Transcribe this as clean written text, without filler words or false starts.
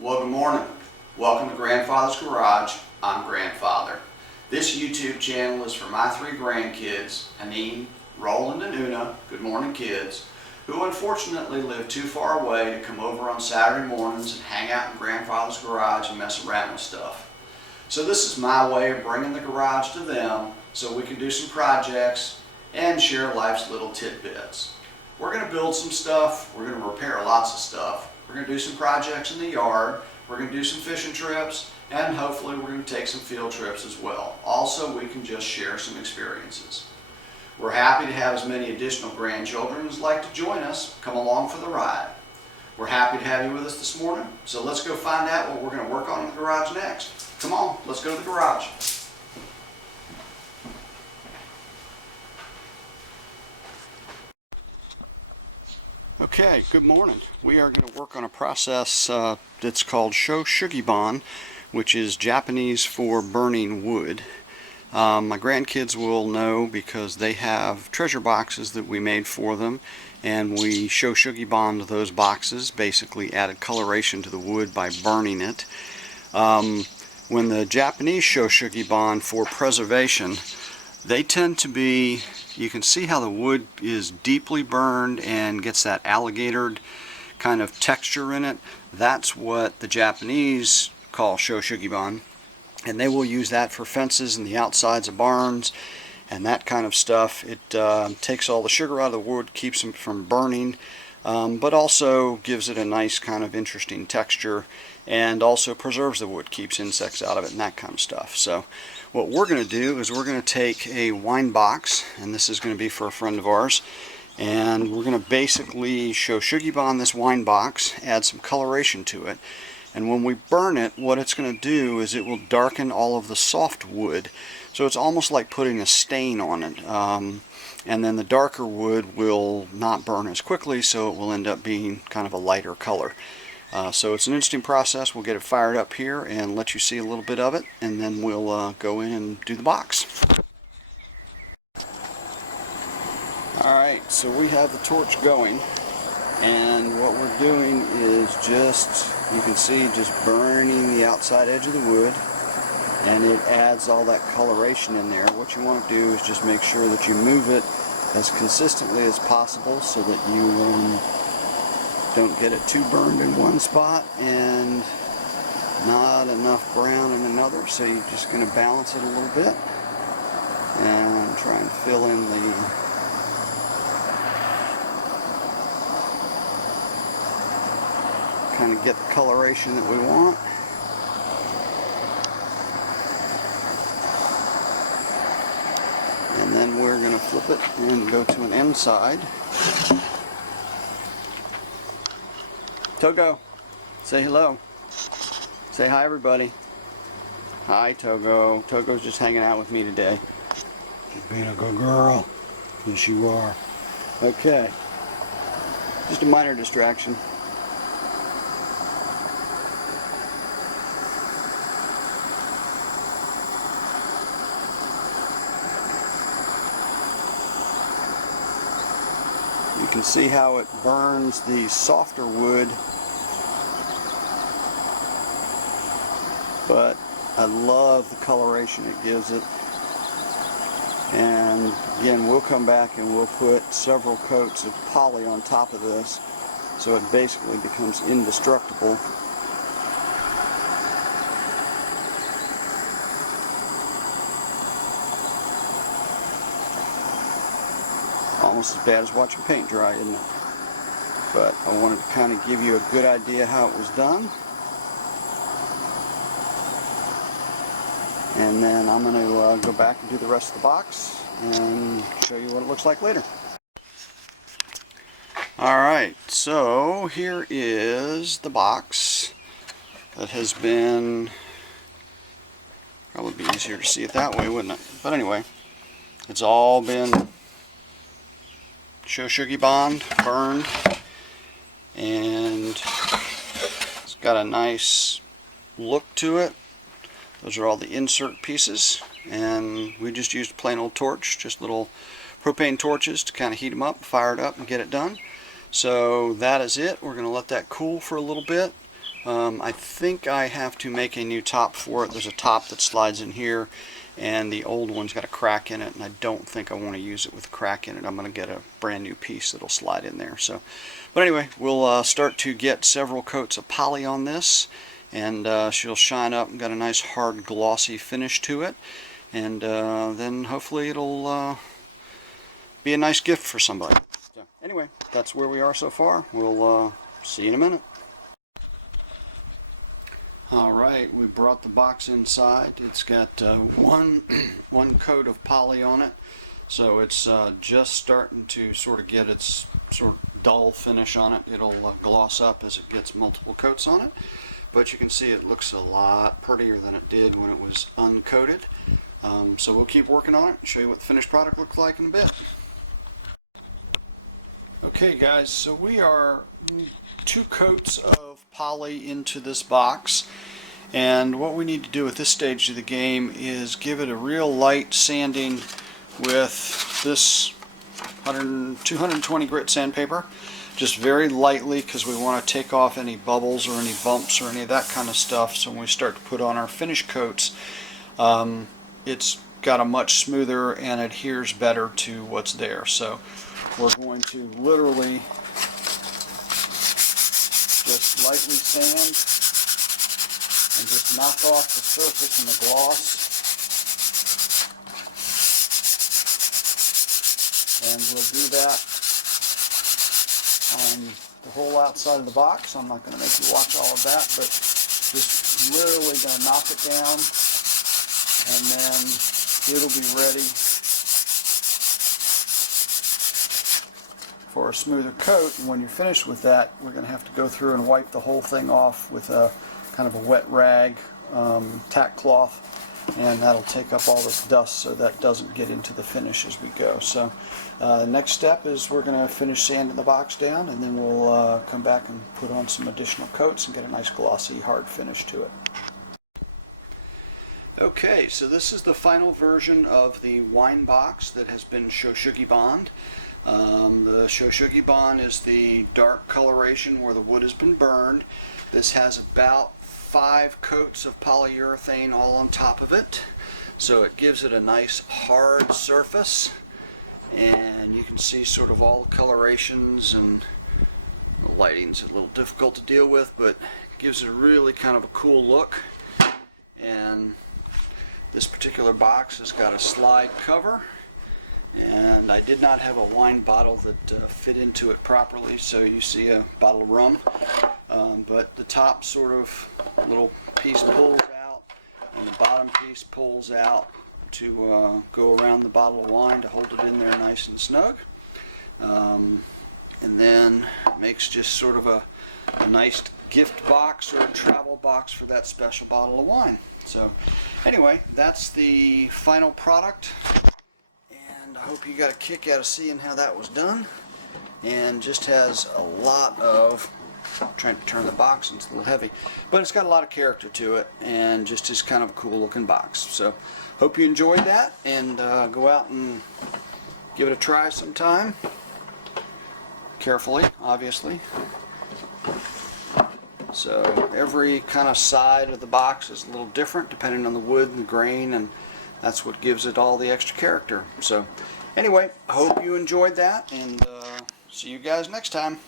Well, good morning. Welcome to Grandfather's Garage. I'm Grandfather. This YouTube channel is for my three grandkids, Anine, Roland, and Una, good morning kids, who unfortunately live too far away to come over on Saturday mornings and hang out in Grandfather's Garage and mess around with stuff. So this is my way of bringing the garage to them so we can do some projects and share life's little tidbits. We're going to build some stuff, we're going to repair lots of stuff, we're going to do some projects in the yard, we're going to do some fishing trips, and hopefully we're going to take some field trips as well. Also, we can just share some experiences. We're happy to have as many additional grandchildren as like to join us. Come along for the ride. We're happy to have you with us this morning, so let's go find out what we're going to work on in the garage next. Come on, let's go to the garage. Okay, good morning. We are going to work on a process that's called Shou Sugi Ban, which is Japanese for burning wood. My grandkids will know because they have treasure boxes that we made for them, and we Shou Sugi Ban those boxes, basically added coloration to the wood by burning it. When the Japanese Shou Sugi Ban for preservation, they tend to be, you can see how the wood is deeply burned and gets that alligator kind of texture in it. That's what the Japanese call Shou Sugi Ban, and they will use that for fences and the outsides of barns and that kind of stuff. It takes all the sugar out of the wood, keeps them from burning, but also gives it a nice kind of interesting texture, and also preserves the wood, keeps insects out of it and that kind of stuff. So what we're going to do is we're going to take a wine box, and this is going to be for a friend of ours, and we're going to basically Shou Sugi Ban this wine box, add some coloration to it, and when we burn it, what it's going to do is it will darken all of the soft wood. So it's almost like putting a stain on it. And then the darker wood will not burn as quickly, so it will end up being kind of a lighter color. So it's an interesting process. We'll get it fired up here and let you see a little bit of it, and then we'll go in and do the box. Alright, so we have the torch going, and what we're doing is just, you can see, just burning the outside edge of the wood, and it adds all that coloration in there. What you want to do is just make sure that you move it as consistently as possible so that you don't get it too burned in one spot and not enough brown in another. So you're just going to balance it a little bit and try and fill in the kind of get the coloration that we want. And then we're going to flip it and go to an inside. Togo, say hello. Say hi, everybody. Hi, Togo. Togo's just hanging out with me today. She's being a good girl. Yes, you are. Okay. Just a minor distraction. You can see how it burns the softer wood, but I love the coloration it gives it. And again, we'll come back and we'll put several coats of poly on top of this so it basically becomes indestructible. Almost as bad as watching paint dry, isn't it? But I wanted to kind of give you a good idea how it was done. And then I'm going to go back and do the rest of the box and show you what it looks like later. Alright, so here is the box that has been, probably be easier to see it that way, wouldn't it? But anyway, it's all been Shou Sugi Ban burned, and it's got a nice look to it. Those are all the insert pieces, and we just used a plain old torch, just little propane torches to kind of heat them up, fire it up, and get it done. So that is it. We're going to let that cool for a little bit. I think I have to make a new top for it. There's a top that slides in here, and the old one's got a crack in it, and I don't think I want to use it with a crack in it. I'm going to get a brand new piece that'll slide in there. So, but anyway, we'll start to get several coats of poly on this, and she'll shine up and got a nice hard glossy finish to it, and then hopefully it'll be a nice gift for somebody. So anyway, that's where we are so far. We'll see you in a minute. Alright, we brought the box inside. It's got one coat of poly on it, so it's just starting to sort of get its sort of dull finish on it. It'll gloss up as it gets multiple coats on it, but you can see it looks a lot prettier than it did when it was uncoated. So we'll keep working on it and show you what the finished product looks like in a bit. Okay guys, so we are 2 coats of poly into this box, and what we need to do at this stage of the game is give it a real light sanding with this 220 grit sandpaper, just very lightly, because we want to take off any bubbles or any bumps or any of that kind of stuff, so when we start to put on our finish coats, it's got a much smoother and adheres better to what's there. So we're going to literally just lightly sand and just knock off the surface and the gloss, and we'll do that on the whole outside of the box. I'm not going to make you watch all of that, but just literally going to knock it down, and then it'll be ready for a smoother coat. And when you're finished with that, we're going to have to go through and wipe the whole thing off with a kind of a wet rag, tack cloth, and that'll take up all this dust so that doesn't get into the finish as we go. So the next step is we're going to finish sanding the box down, and then we'll come back and put on some additional coats and get a nice glossy hard finish to it. Okay, so this is the final version of the wine box that has been Shou Sugi Ban. The Shou Sugi Ban is the dark coloration where the wood has been burned. This has about 5 coats of polyurethane all on top of it, so it gives it a nice hard surface, and you can see sort of all the colorations, and the lighting's a little difficult to deal with, but it gives it a really kind of a cool look. And this particular box has got a slide cover, and I did not have a wine bottle that fit into it properly, so you see a bottle of rum, but the top sort of little piece pulls out and the bottom piece pulls out to go around the bottle of wine to hold it in there nice and snug, and then makes just sort of a nice gift box or a travel box for that special bottle of wine. So anyway, that's the final product, and I hope you got a kick out of seeing how that was done. And just has a lot of, I'm trying to turn the box, and it's a little heavy, but it's got a lot of character to it, and just is kind of a cool looking box. So hope you enjoyed that, and go out and give it a try sometime, carefully obviously. So every kind of side of the box is a little different depending on the wood and the grain, and that's what gives it all the extra character. So anyway, I hope you enjoyed that, and see you guys next time.